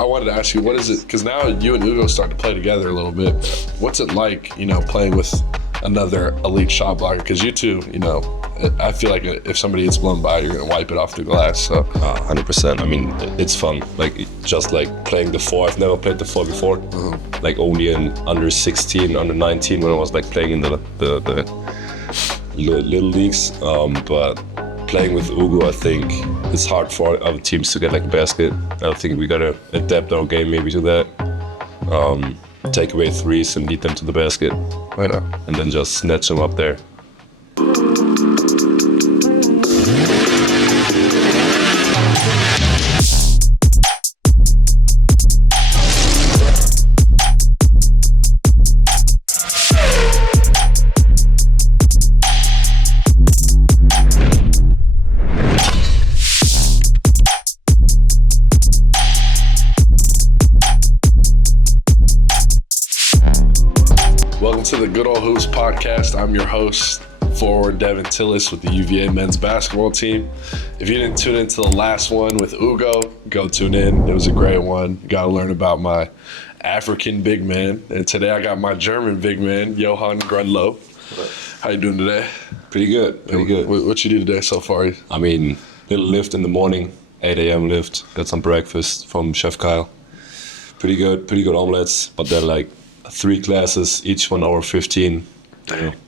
I wanted to ask you, what is it? Because now you and Ugo start to play together a little bit. What's it like, playing with another elite shot blocker? Because you two, I feel like if somebody gets blown by, you're gonna wipe it off the glass. So 100%. I mean, it's fun. Like just like playing the four. I've never played the four before. Like only in under 16, under 19 when I was like playing in the little leagues. But playing with Ugo, I think it's hard for other teams to get like a basket. I think we gotta adapt our game maybe to that. Take away threes and lead them to the basket. Right now. And then just snatch them up there. Welcome to the Good Old Hoops podcast. I'm your host, forward Devin Tillis with the UVA men's basketball team. If you didn't tune into the last one with Ugo, go tune in. It was a great one. You got to learn about my African big man. And today I got my German big man, Johann Grünloh. How you doing today? Pretty good, pretty good. What you do today so far? I mean, little lift in the morning, 8 a.m. lift. Got some breakfast from Chef Kyle. Pretty good omelets. But then like 3 classes, each 1 hour 15.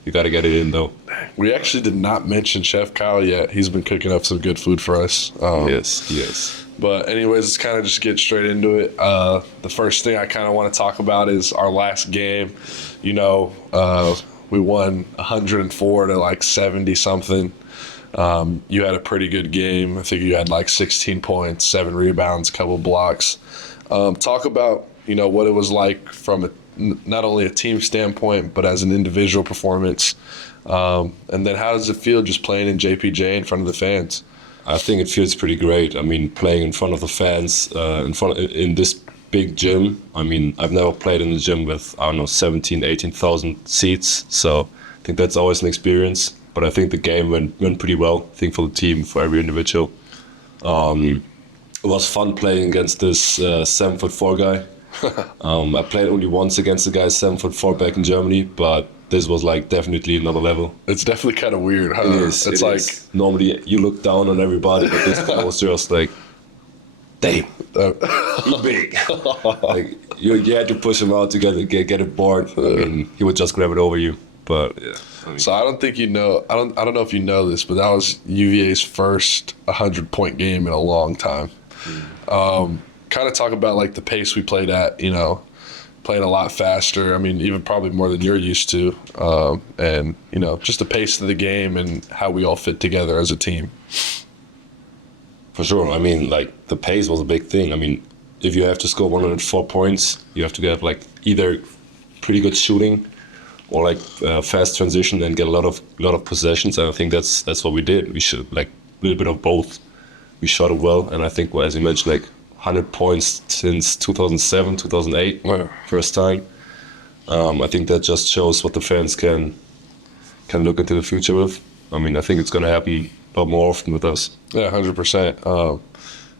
You got to get it in though. We actually did not mention Chef Kyle yet. He's been cooking up some good food for us. Yes. But anyways, let's kind of just get straight into it. The first thing I kind of want to talk about is our last game. We won 104 to like 70 something. You had a pretty good game. I think you had like 16 points, 7 rebounds, a couple blocks. Talk about, what it was like from not only a team standpoint, but as an individual performance. And then how does it feel just playing in JPJ in front of the fans? I think it feels pretty great. I mean, playing in front of the fans, in this big gym. I mean, I've never played in a gym with, 17,000, 18,000 seats. So I think that's always an experience. But I think the game went pretty well, I think, for the team, for every individual. It was fun playing against this 7'4" guy. I played only once against the guy 7'4" back in Germany, but this was like definitely another level. It's definitely kind of weird, huh? It is. It's like normally you look down on everybody, but this guy was just like, damn, he's big. Like you had to push him out to get it board. I mean, he would just grab it over you. But yeah. So I don't think I don't know if you know this, but that was UVA's first 100-point game in a long time. Kind of talk about like the pace we played at, playing a lot faster. I mean, even probably more than you're used to. And, just the pace of the game and how we all fit together as a team. For sure. I mean, like the pace was a big thing. I mean, if you have to score 104 points, you have to get like either pretty good shooting or like fast transition and get a lot of possessions. And I think that's what we did. We should like a little bit of both. We shot it well. And I think, as you mentioned, like 100 points since 2007, 2008, first time. I think that just shows what the fans can look into the future with. I mean, I think it's going to happen a lot more often with us. Yeah, 100%.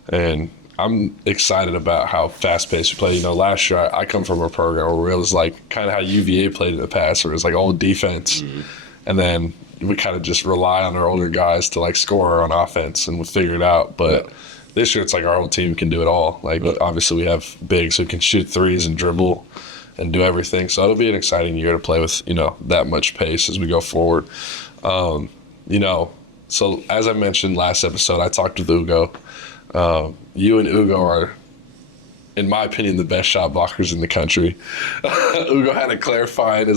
And I'm excited about how fast-paced we play. Last year I come from a program where it was like kind of how UVA played in the past, where it was like all defense. Mm-hmm. And then we kind of just rely on our older guys to like score on offense, and we'll figure it out. But this year, it's like our whole team can do it all. Like, obviously, we have bigs who can shoot threes and dribble and do everything. So it'll be an exciting year to play with, that much pace as we go forward. So as I mentioned last episode, I talked with Ugo. You and Ugo are, in my opinion, the best shot blockers in the country. Ugo had to clarify in the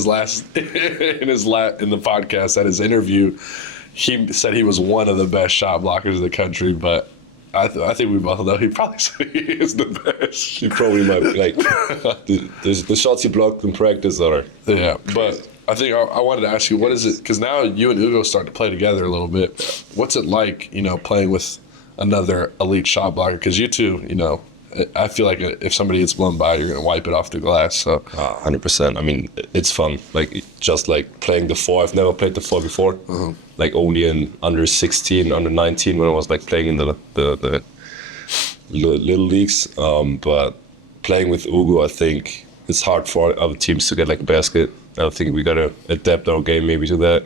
podcast at his interview. He said he was one of the best shot blockers in the country, but I think we both know he probably said he is the best. He probably might be like the shots he blocked in practice are. Yeah, but I think I wanted to ask you, what is it? Because now you and Ugo start to play together a little bit. What's it like, playing with another elite shot blocker? Because you two, I feel like if somebody gets blown by, you're gonna wipe it off the glass. So 100%. I mean, it's fun. Like just like playing the four. I've never played the four before. Mm-hmm. Like only in under 16, under 19 when I was like playing in the little leagues. But playing with Ugo, I think it's hard for other teams to get like a basket. I think we gotta adapt our game maybe to that.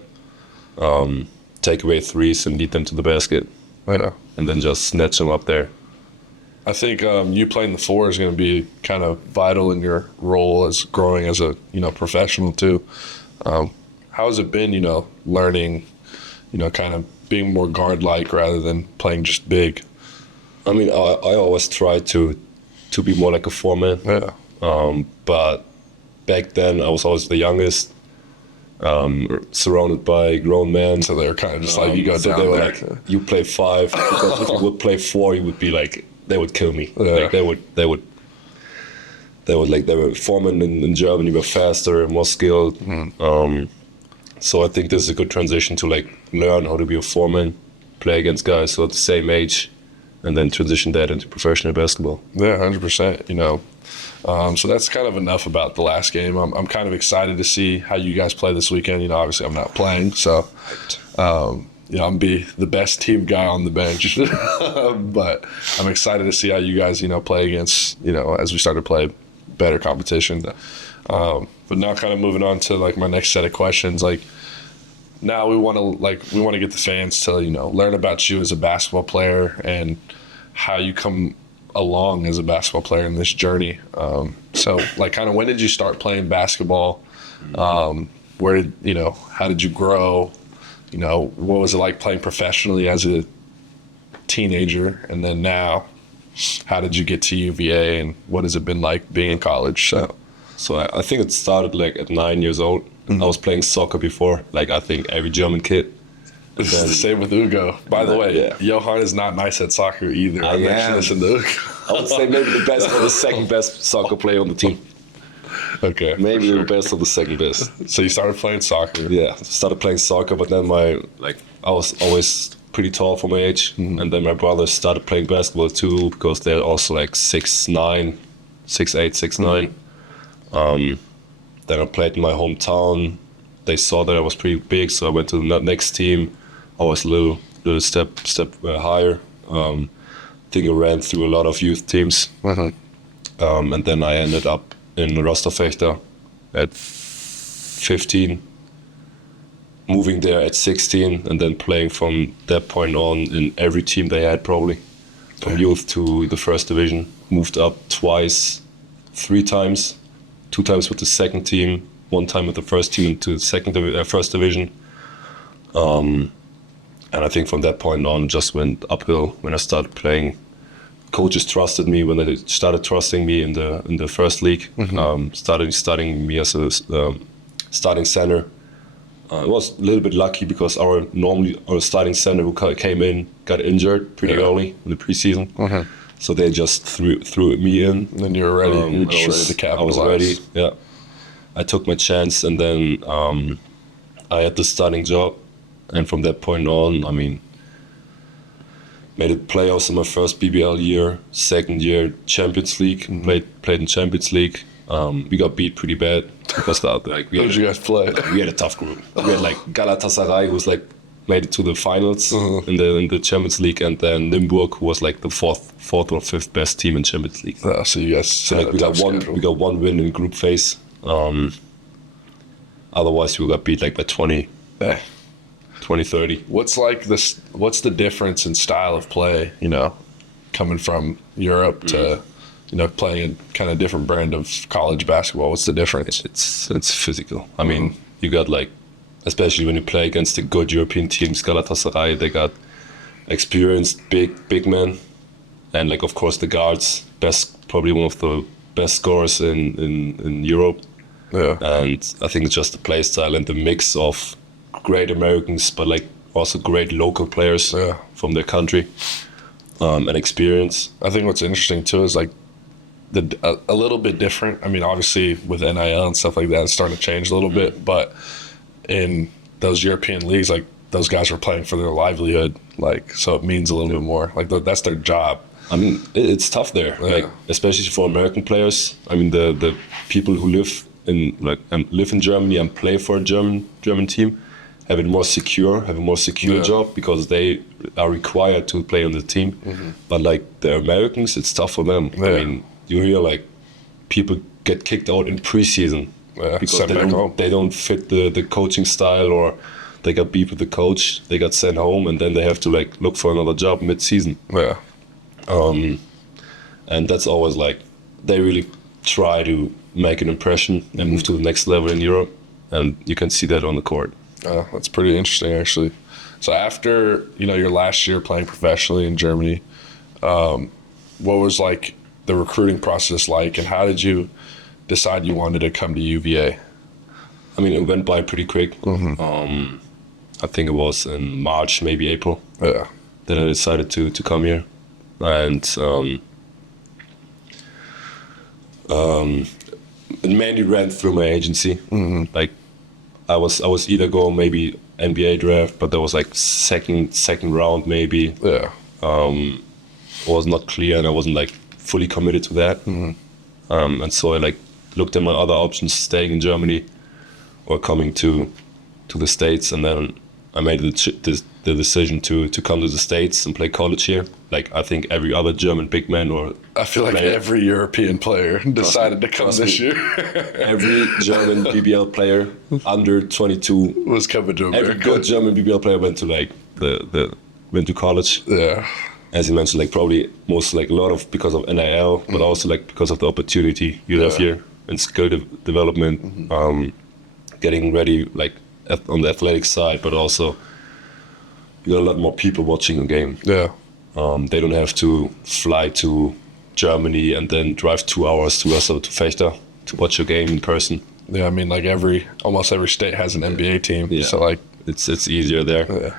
Take away threes and lead them to the basket, Yeah. and then just snatch them up there. I think you playing the four is going to be kind of vital in your role as growing as a professional too. How has it been, learning, kind of being more guard-like rather than playing just big? I mean, I always try to be more like a foreman. Yeah. But back then I was always the youngest, surrounded by grown men. So they're kind of just like, you go so down they were there. like, you play 5, because if you would play 4, you would be like, they would kill me. Yeah. Like they were foremen in Germany, were faster and more skilled. So I think this is a good transition to like learn how to be a foreman, play against guys who are the same age, and then transition that into professional basketball. Yeah, 100%. So that's kind of enough about the last game. I'm kind of excited to see how you guys play this weekend. Obviously I'm not playing, so I'm be the best team guy on the bench. But I'm excited to see how you guys play against as we start to play better competition. But now kind of moving on to like my next set of questions. Like now we want to get the fans to learn about you as a basketball player and how you come along as a basketball player in this journey. So like kind of when did you start playing basketball? Where did how did you grow? What was it like playing professionally as a teenager? And then now, how did you get to UVA and what has it been like being in college? So I think it started like at 9 years old. I was playing soccer before, like I think every German kid. It's the same with Ugo. By the way, yeah. Johann is not nice at soccer either. I mentioned this in the Ugo. I would say maybe the best or the second best soccer player on the team. Okay. Maybe the best or the second best. So you started playing soccer. Yeah, started playing soccer, but then I was always pretty tall for my age, and then my brothers started playing basketball too because they're also like 6'9", 6'8", 6'9". Then I played in my hometown. They saw that I was pretty big, so I went to the next team. I was a little step higher. I think I ran through a lot of youth teams, and then I ended up in Rostock at 15, moving there at 16, and then playing from that point on in every team they had probably, from youth to the first division. Moved up twice, 3 times, 2 times with the second team, 1 time with the first team to the first division. And I think from that point on just went uphill when I started playing. Coaches trusted me when they started trusting me in the first league. Started starting me as a starting center. I was a little bit lucky because our starting center who came in got injured pretty early in the preseason. So they just threw me in. And then you were ready. You were just ready to capitalize. I was ready. Yeah, I took my chance, and then I had the starting job. And from that point on, I mean, made it playoffs in my first BBL year, second year Champions League, played in Champions League. We got beat pretty bad because How did you guys play? we had a tough group. We had like Galatasaray, who was like made it to the finals in the Champions League, and then Limburg, who was like the fourth or fifth best team in Champions League. So you guys We got one win in group phase. Otherwise, we got beat like by 20. 20-30. What's the difference in style of play, coming from Europe to, playing a kind of different brand of college basketball? What's the difference? It's physical. I mean, you got like, especially when you play against the good European teams, Galatasaray, they got experienced big men, and like of course the guards, probably one of the best scorers in Europe. Yeah. And I think it's just the play style and the mix of great Americans, but like also great local players from their country, and experience. I think what's interesting too is like a little bit different. I mean, obviously with NIL and stuff like that, it's starting to change a little bit. But in those European leagues, like those guys are playing for their livelihood, like so it means a little bit more. Like that's their job. I mean, it's tough there, like especially for American players. I mean, the people who live in Germany and play for a German team have a more secure job because they are required to play on the team. But like the Americans, it's tough for them. I mean, you hear like people get kicked out in preseason because they don't fit the coaching style, or they got beef with the coach, they got sent home, and then they have to like look for another job mid-season. Yeah. And that's always like, they really try to make an impression and move to the next level in Europe, and you can see that on the court. That's pretty interesting, actually. So after, your last year playing professionally in Germany, what was like the recruiting process like, and how did you decide you wanted to come to UVA? I mean, it went by pretty quick. I think it was in March, maybe April. Yeah. Then I decided to come here, and it mainly ran through my agency. Like, I was either going maybe NBA draft, but that was like second round maybe. Yeah. Was not clear, and I wasn't like fully committed to that. And so I like looked at my other options, staying in Germany or coming to the States, and then I made the decision to come to the States and play college here. Like, I think every other German big man, or I feel like every European player decided to come this year. Every German BBL player under 22 was coming to America. Every good German BBL player went to like went to college. Yeah. As you mentioned, like probably most like a lot of because of NIL, but also like because of the opportunity you have here and skill development, getting ready like on the athletic side, but also you got a lot more people watching a game. Yeah. They don't have to fly to Germany and then drive 2 hours to Fechter to watch a game in person. Yeah, I mean, like almost every state has an NBA team, so like it's easier there. Yeah.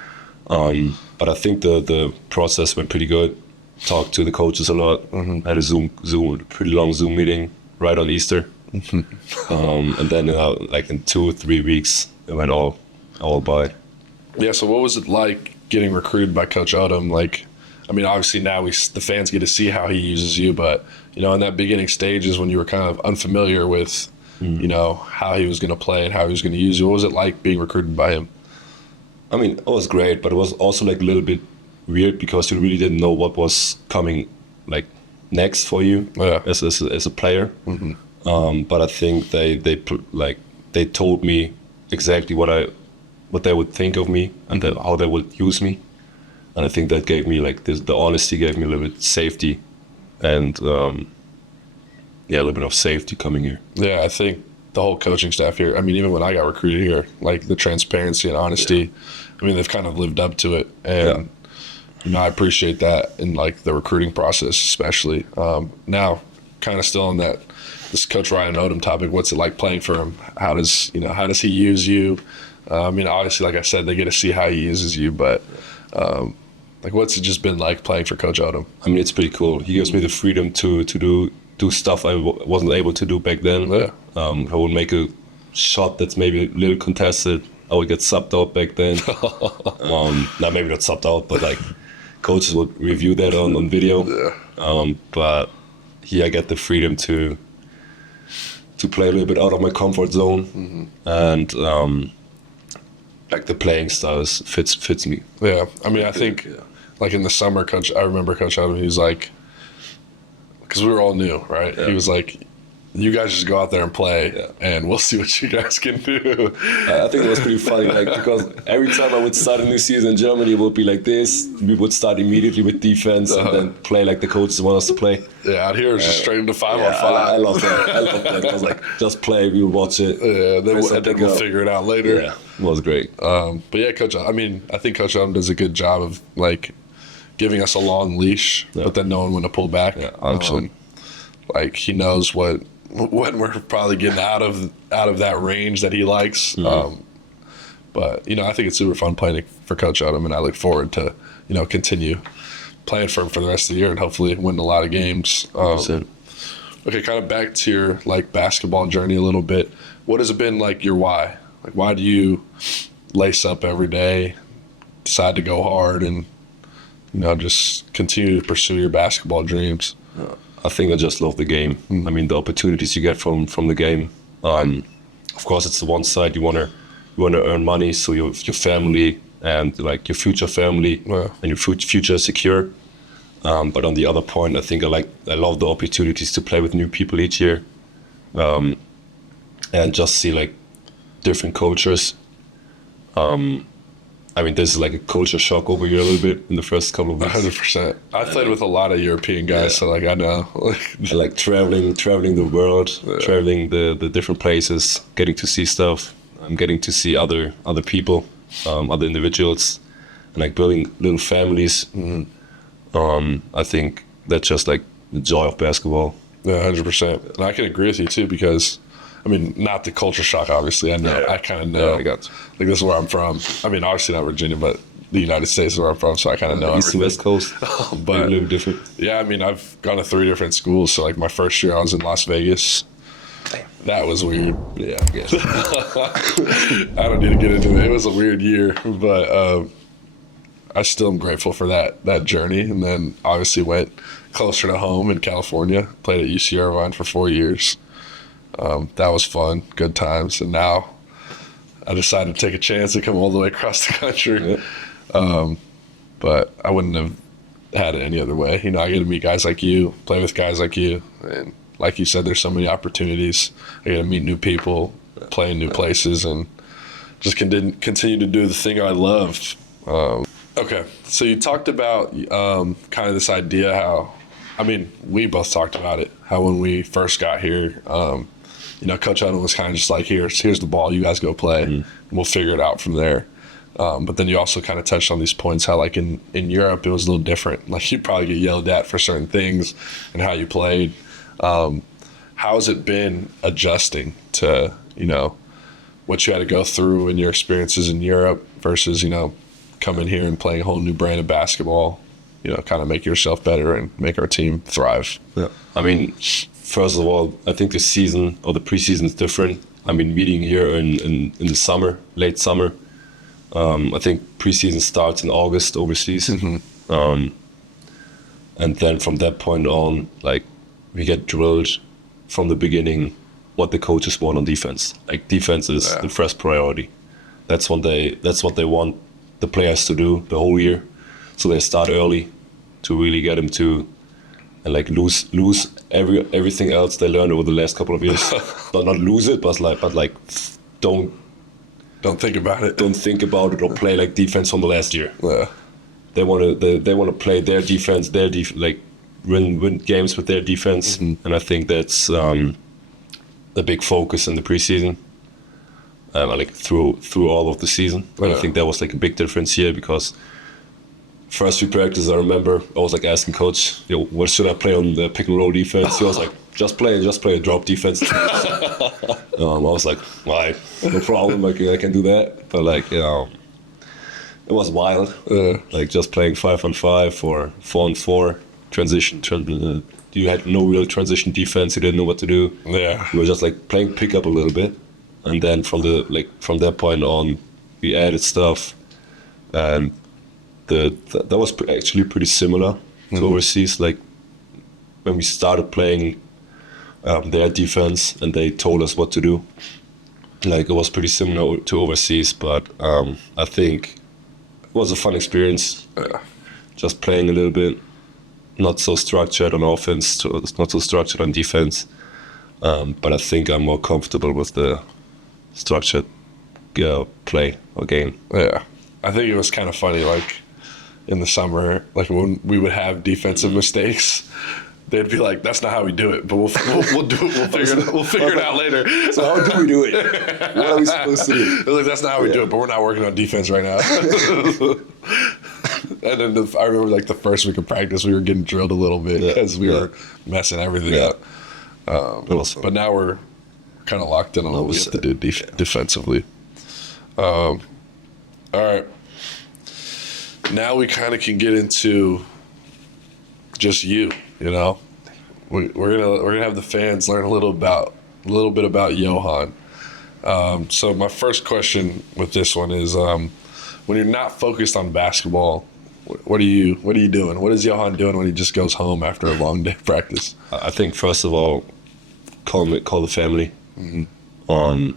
But I think the process went pretty good. Talked to the coaches a lot. Had a pretty long Zoom meeting right on Easter. And then like in 2 or 3 weeks, it went all by. Yeah. So what was it like getting recruited by Coach Odom? Like, I mean, obviously now the fans get to see how he uses you, but in that beginning stages when you were kind of unfamiliar with, how he was going to play and how he was going to use you, what was it like being recruited by him? I mean, it was great, but it was also like a little bit weird because you really didn't know what was coming like next for you as a player. But I think they told me exactly what they would think of me and how they would use me, and I think that gave me like the honesty gave me a little bit safety, and a little bit of safety coming here. Yeah, I think the whole coaching staff here, I mean, even when I got recruited here, like the transparency and honesty, I mean, they've kind of lived up to it. And, I appreciate that in like the recruiting process, especially. Now, kind of still on this Coach Ryan Odom topic, what's it like playing for him? How does he use you? I mean, obviously, like I said, they get to see how he uses you, but like, what's it just been like playing for Coach Odom? I mean, it's pretty cool. He gives me the freedom to do stuff I wasn't able to do back then. Yeah. I would make a shot that's maybe a little contested. I would get subbed out back then. Maybe not subbed out, but like coaches would review that on video. Yeah. But here I get the freedom to play a little bit out of my comfort zone, and like the playing styles fits me. Yeah. I mean, I think like in the summer, I remember Coach Odom, he was like, because we were all new, right? Yeah. He was like, you guys just go out there and play, and we'll see what you guys can do. I think it was pretty funny, like, because every time I would start a new season in Germany, it would be like this. We would start immediately with defense and then play like the coaches want us to play. Yeah, out here it was just straight into 5-on-5. I love that. I was like, just play, we'll watch it. Yeah, then we'll figure it out later. Yeah, it was great. But yeah, Coach, I mean, I think Coach Odom does a good job of like giving us a long leash, but then knowing when to pull back. Yeah, actually. Like he knows when we're probably getting out of that range that he likes. But I think it's super fun playing for Coach Odom, and I look forward to continue playing for him for the rest of the year and hopefully win a lot of games. Okay, kind of back to your like basketball journey a little bit. What has it been like your why? Like, why do you lace up every day, decide to go hard, and just continue to pursue your basketball dreams? I think I just love the game. I mean, the opportunities you get from the game. Of course, it's the one side you wanna earn money, so your family and like your future family and your future is secure. But on the other point, I think I love the opportunities to play with new people each year and just see like different cultures. I mean, this is like a culture shock over here a little bit in the first couple of weeks. 100%. I played with a lot of European guys, so like I know. I like traveling the world, traveling the different places, getting to see stuff. I'm getting to see other people, other individuals, and like building little families. I think that's just like the joy of basketball. Yeah, 100%. And I can agree with you too, because I mean, not the culture shock, obviously. I know. Yeah. I kind of know. Yeah, I got you. Like, this is where I'm from. I mean, obviously not Virginia, but the United States is where I'm from, so I kind of know East and West Coast. But a little different. Yeah, I mean, I've gone to 3 different schools. So, like, my first year I was in Las Vegas. That was weird. Yeah, I guess. I don't need to get into it. It was a weird year, but I still am grateful for that journey. And then obviously went closer to home in California. Played at UC Irvine for 4 years. That was fun, good times. And now I decided to take a chance and come all the way across the country. Yeah. But I wouldn't have had it any other way. You know, I get to meet guys like you, play with guys like you. And like you said, there's so many opportunities. I get to meet new people, play in new places, and just continue to do the thing I love. Okay, so you talked about kind of this idea how, I mean, we both talked about it, how when we first got here, you know, Coach Odom was kind of just like, here's the ball, you guys go play, and we'll figure it out from there. But then you also kind of touched on these points, how like in Europe, it was a little different. Like you'd probably get yelled at for certain things and how you played. How has it been adjusting to, you know, what you had to go through in your experiences in Europe versus, you know, coming here and playing a whole new brand of basketball, you know, kind of make yourself better and make our team thrive? Yeah. I mean, first of all, I think the season or the preseason is different. I mean, meeting here in the summer, late summer. I think preseason starts in August overseas. And then from that point on, like, we get drilled from the beginning what the coaches want on defense. Like, defense is the first priority. That's what they want the players to do the whole year. So they start early to really get them to and like lose everything else they learned over the last couple of years. not lose it, but don't think about it. Don't think about it or play like defense from the last year. Yeah. They want to play their defense, like win games with their defense, and I think that's a big focus in the preseason. Like through all of the season. And I think that was like a big difference here because first few practices, I remember I was like asking coach, what should I play on the pick and roll defense? He was like, just play a drop defense. I was like, why? No problem, I can do that. But like, you know, it was wild. Like just playing 5-on-5 or 4-on-4 transition. You had no real transition defense. You didn't know what to do. Yeah. You were just like playing pickup a little bit. And then from that point on, we added stuff, and that was actually pretty similar to overseas. Like when we started playing their defense, and they told us what to do. Like it was pretty similar to overseas, but I think it was a fun experience. Just playing a little bit, not so structured on offense, not so structured on defense. But I think I'm more comfortable with the structured play or game. Yeah. I think it was kind of funny, like in the summer, like when we would have defensive mistakes, they'd be like, that's not how we do it, but we'll do it. We'll figure it out later. So how do we do it? What are we supposed to do? Like, that's not how we do it, but we're not working on defense right now. And then I remember like the first week of practice, we were getting drilled a little bit because we were messing everything up. But now we're kind of locked in on what we have to do defensively. All right. Now we kind of can get into just you know. We're gonna have the fans learn a little bit about Johann. So my first question with this one is, when you're not focused on basketball, what are you doing? What is Johann doing when he just goes home after a long day of practice? I think first of all, call the family, on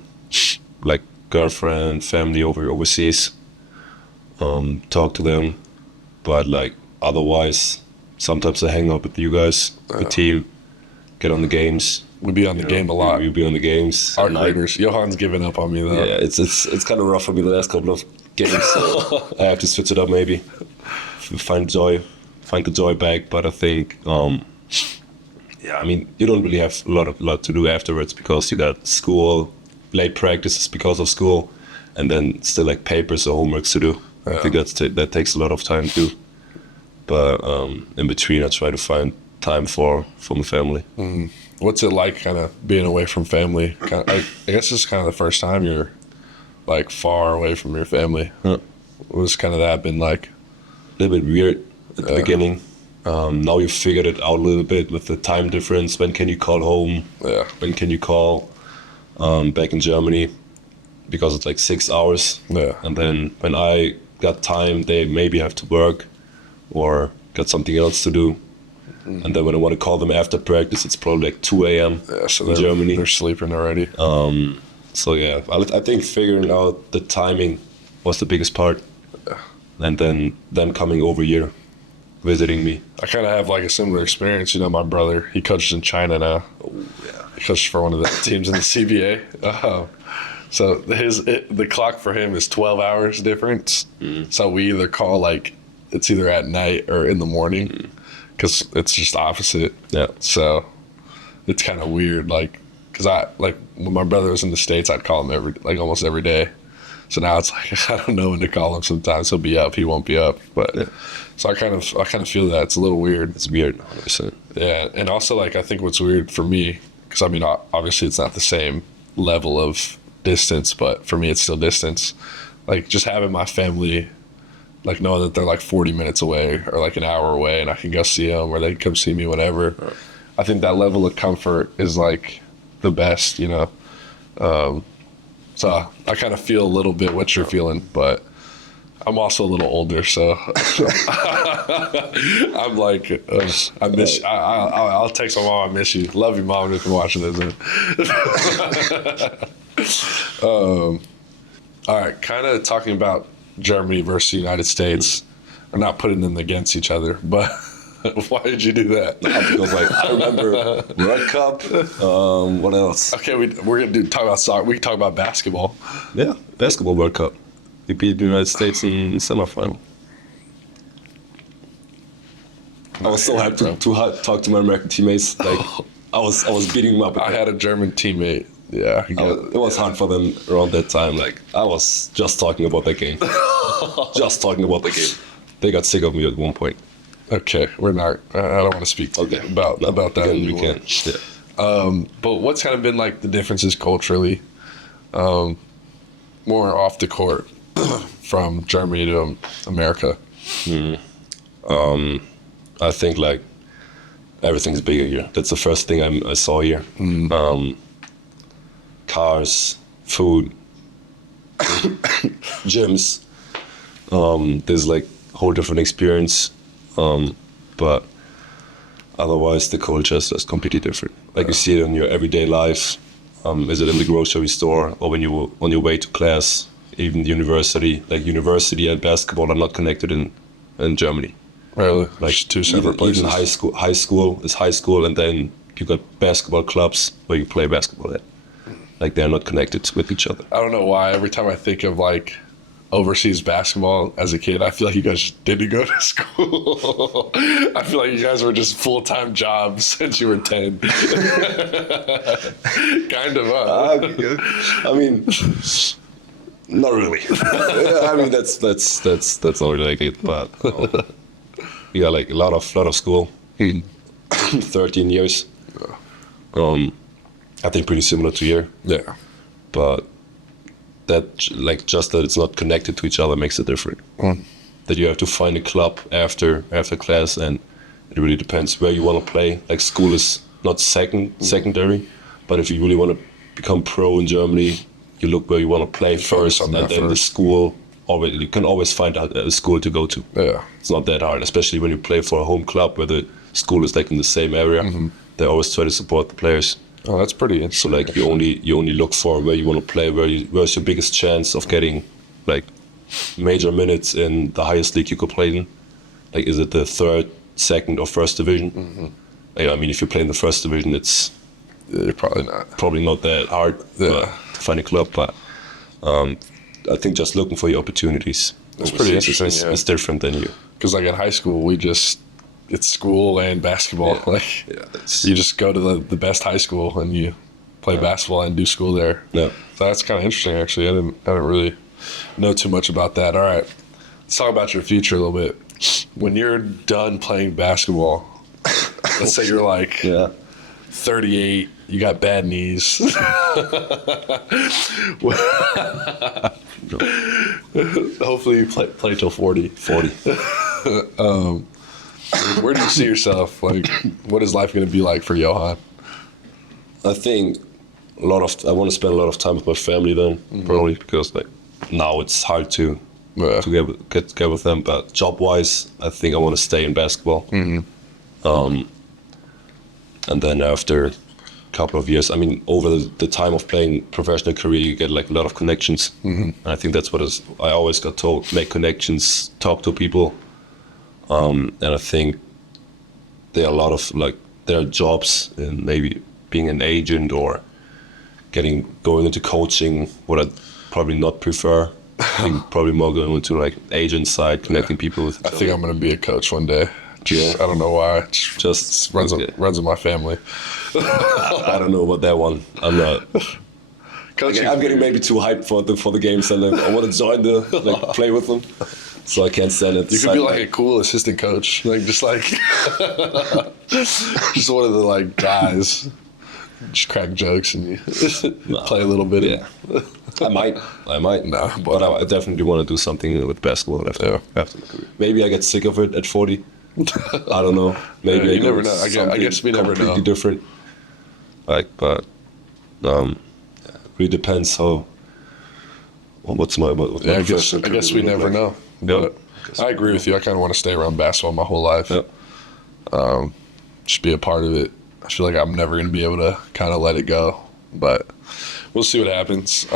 like girlfriend, family overseas. Talk to them, but like otherwise, sometimes I hang out with you guys, the team, get on the games, We'd be on the game a lot. We'd be on the games. Our graders. Johann's given up on me though. Yeah, it's kind of rough for me the last couple of games. So I have to switch it up maybe. Find the joy back. But I think, yeah, I mean, you don't really have a lot to do afterwards because you got school, late practices because of school, and then still like papers or homeworks to do. I think that takes a lot of time too. But in between, I try to find time for my family. Mm-hmm. What's it like, kind of being away from family? I guess it's kind of the first time you're like far away from your family. Huh. What was kind of that been like? A little bit weird at the beginning. Now you've figured it out a little bit with the time difference. When can you call home? Yeah. When can you call back in Germany? Because it's like 6 hours. Yeah. And then when I got time, they maybe have to work or got something else to do. Mm-hmm. And then when I want to call them after practice, it's probably like 2 a.m. Yeah, so in Germany. They're sleeping already. So yeah, I think figuring out the timing was the biggest part. Yeah. And then them coming over here, visiting me. I kind of have like a similar experience. You know, my brother, he coaches in China now. Oh, yeah. He coaches for one of the teams in the CBA. So the clock for him is 12 hours difference. Mm. So we either call like it's either at night or in the morning because it's just opposite. Yeah. So it's kind of weird. Like, because when my brother was in the States, I'd call him almost every day. So now it's like I don't know when to call him. Sometimes he'll be up, he won't be up. But yeah. So I kind of feel that it's a little weird. It's weird, 100%. Yeah, and also like I think what's weird for me, because I mean obviously it's not the same level of distance, but for me it's still distance. Like just having my family, like knowing that they're like 40 minutes away or like an hour away, and I can go see them or they can come see me whenever. Right. I think that level of comfort is like the best, you know. So I kind of feel a little bit what you're feeling, but I'm also a little older, so I'm like, I miss. I'll text my mom, I miss you. Love you, Mom, if you're watching this. All right, kind of talking about Germany versus the United States. I'm not putting them against each other, but why did you do that? Because like I remember World Cup. What else? Okay, we're gonna talk about soccer. We can talk about basketball. Yeah, basketball World Cup. We beat the United States in the semifinal. I was so happy to talk to my American teammates. Like I was beating them up. I had a German teammate. Yeah, it was hard for them around that time. Like I was just talking about that game. Just talking about the game. They got sick of me at one point. Okay, we're not. I don't want to speak about that anymore. We can. Yeah. But what's kind of been like the differences culturally, more off the court, from Germany to America? I think like everything's bigger here. That's the first thing I saw here. Cars, food, gyms. There's like a whole different experience. But otherwise the culture is just completely different. Like you see it in your everyday life. Is it in the grocery store or when you were on your way to class, even the university? Like university and basketball are not connected in Germany. Really? Like two separate places. Even high school is high school, and then you got basketball clubs where you play basketball at. Like they're not connected with each other. I don't know why. Every time I think of like overseas basketball as a kid, I feel like you guys didn't go to school. I feel like you guys were just full-time jobs since you were 10. Kind of. I mean, not really. I mean, that's not really like it. But we got like a lot of school. 13 years. I think pretty similar to here. Yeah. But that like just that it's not connected to each other makes it different. That you have to find a club after class, and it really depends where you want to play. Like school is not secondary, but if you really want to become pro in Germany, you look where you want to play first, and then the school. Already, you can always find a school to go to. Yeah, it's not that hard, especially when you play for a home club where the school is like in the same area. They always try to support the players. Oh, that's pretty interesting. So like you only look for where you want to play, where's your biggest chance of getting like major minutes in the highest league you could play in. Like is it the third, second, or first division? I mean, if you play in the first division, it's probably not. Probably not that hard to find a club, but I think just looking for your opportunities. It's pretty interesting. It's different than you. Because like in high school, it's school and basketball. Yeah. Like you just go to the best high school and you play basketball and do school there. Yeah. So that's kind of interesting, actually. I didn't really know too much about that. All right, let's talk about your future a little bit. When you're done playing basketball, let's say you're like 38, you got bad knees. Hopefully you play till 40. 40. Where do you see yourself? Like, what is life going to be like for Johann? I think I want to spend a lot of time with my family then, probably, because like now it's hard to get together with them. But job-wise, I think I want to stay in basketball. And then after a couple of years, I mean, over the time of playing professional career, you get like a lot of connections. And I think that's what I always got told: make connections, talk to people. And I think there are jobs in maybe being an agent or going into coaching, what I'd probably not prefer. I think probably more going into like agent side, connecting people with. I think I'm going to be a coach one day. I don't know why. It just runs in my family. I don't know about that one. I'm not. I'm getting maybe too hyped for the games, and I want to join play with them. So I can't stand it. You could be like a cool assistant coach, just one of the like guys, just crack jokes and you play a little bit. Yeah, I might. No, but I definitely want to do something with basketball after my career. Maybe I get sick of it at 40. I don't know. Maybe you never know. I guess we never know. Completely different. But it really depends how. Well, I guess we never know. But I agree with you. I kind of want to stay around basketball my whole life. Yep. Just be a part of it. I feel like I'm never going to be able to kind of let it go. But we'll see what happens.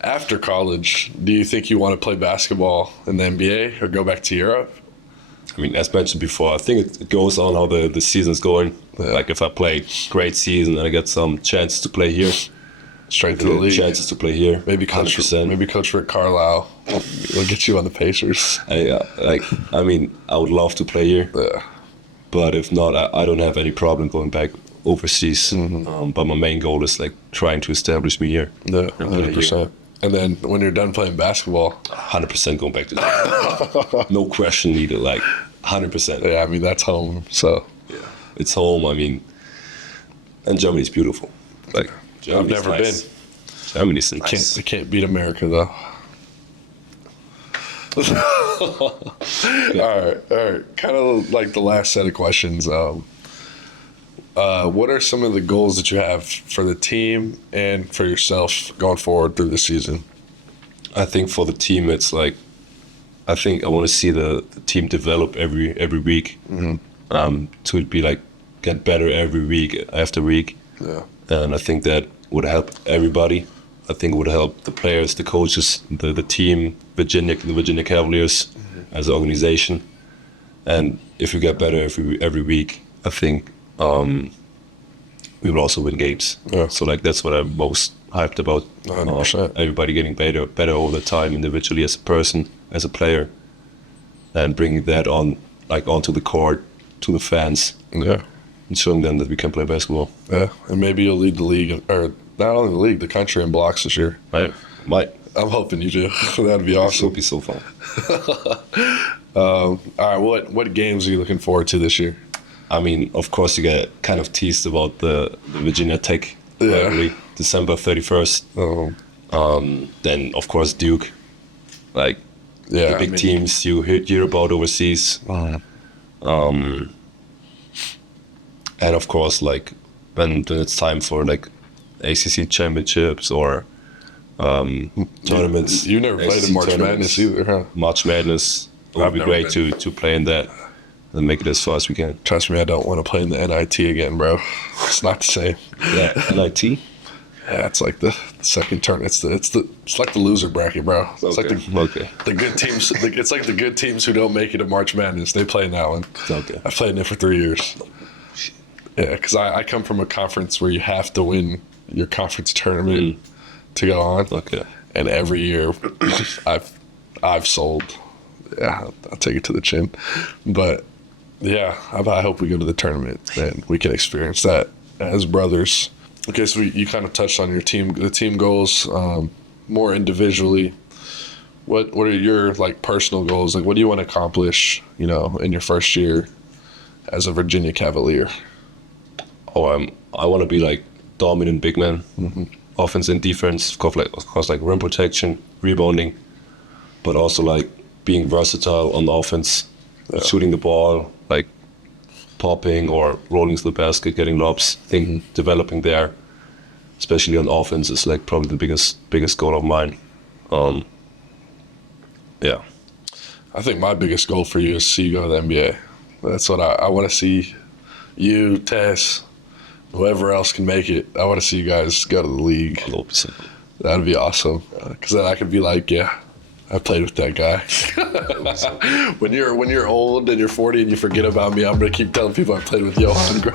After college, do you think you want to play basketball in the NBA or go back to Europe? I mean, as mentioned before, I think it goes on how the season's going. Yeah. Like if I play great season and I get some chance to play here, straight to the league. Chances to play here. Maybe Coach Rick Carlisle will get you on the Pacers. I mean, I would love to play here. Yeah. But if not, I don't have any problem going back overseas. But my main goal is like trying to establish me here. Yeah, 100%. And then when you're done playing basketball, 100% going back to that. No question needed. Like 100%. Yeah, I mean that's home. So yeah, it's home. I mean, and Germany's beautiful. Like I've never been. Germany's nice. They can't beat America though. All right. Kind of like the last set of questions. What are some of the goals that you have for the team and for yourself going forward through the season? I think for the team, it's like, I think I want to see the team develop every week. To be like get better every week after week. Yeah. And I think that would help everybody. I think it would help the players, the coaches, the team, the Virginia Cavaliers as an organization. And if we get better every week, I think we will also win games. Yeah. So like that's what I'm most hyped about. 100%. Everybody getting better all the time, individually as a person, as a player, and bringing that onto the court to the fans. Yeah. And showing them that we can play basketball. Yeah, and maybe you'll lead the league, or not only the league, the country in blocks this year. Might. I'm hoping you do. That'd be awesome. It'll be so fun. All right, what games are you looking forward to this year? I mean, of course, you get kind of teased about the Virginia Tech rivalry, December 31st. Then, of course, Duke. Like, the big teams you hear about overseas. And, of course, like, when it's time for, like, ACC championships or tournaments. You never played in March Madness either, huh? March Madness. It would be great to play in that and make it as far as we can. Trust me, I don't want to play in the NIT again, bro. It's not the same. Yeah, NIT? Yeah, it's like the second turn. It's like the loser bracket, bro. It's like the good teams. It's like the good teams who don't make it to March Madness. They play in that one. Okay. I played in it for 3 years. Yeah, because I come from a conference where you have to win your conference tournament to go on. Okay. And every year I've sold. Yeah, I'll take it to the chin. But yeah, I hope we go to the tournament and we can experience that as brothers. Okay, so you kind of touched on the team goals more individually. What are your like personal goals? Like, what do you want to accomplish? You know, in your first year as a Virginia Cavalier. I want to be like dominant big man, offense and defense. Of course, like rim protection, rebounding, but also like being versatile on offense, shooting the ball, like popping or rolling to the basket, getting lobs. I think developing there, especially on offense, is like probably the biggest goal of mine. Yeah. I think my biggest goal for you is to see you go to the NBA. That's what I want to see. You, Tess, whoever else can make it. I want to see you guys go to the league. 100%. That'd be awesome. Because then I could be like, yeah, I played with that guy. when you're old and you're 40 and you forget about me, I'm gonna keep telling people I played with Johann Gru.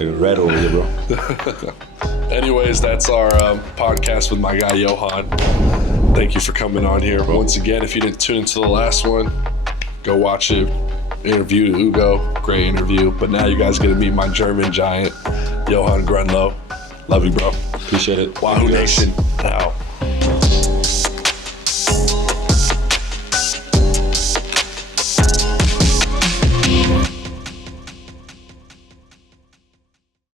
You're red over here, bro. Anyways, that's our podcast with my guy Johann. Thank you for coming on here. Once again, if you didn't tune into the last one, go watch it. Interview to Ugo, great interview. But now you guys get to meet my German giant, Johann Grünloh. Love you, bro. Appreciate it. Wahoo Nation. Now.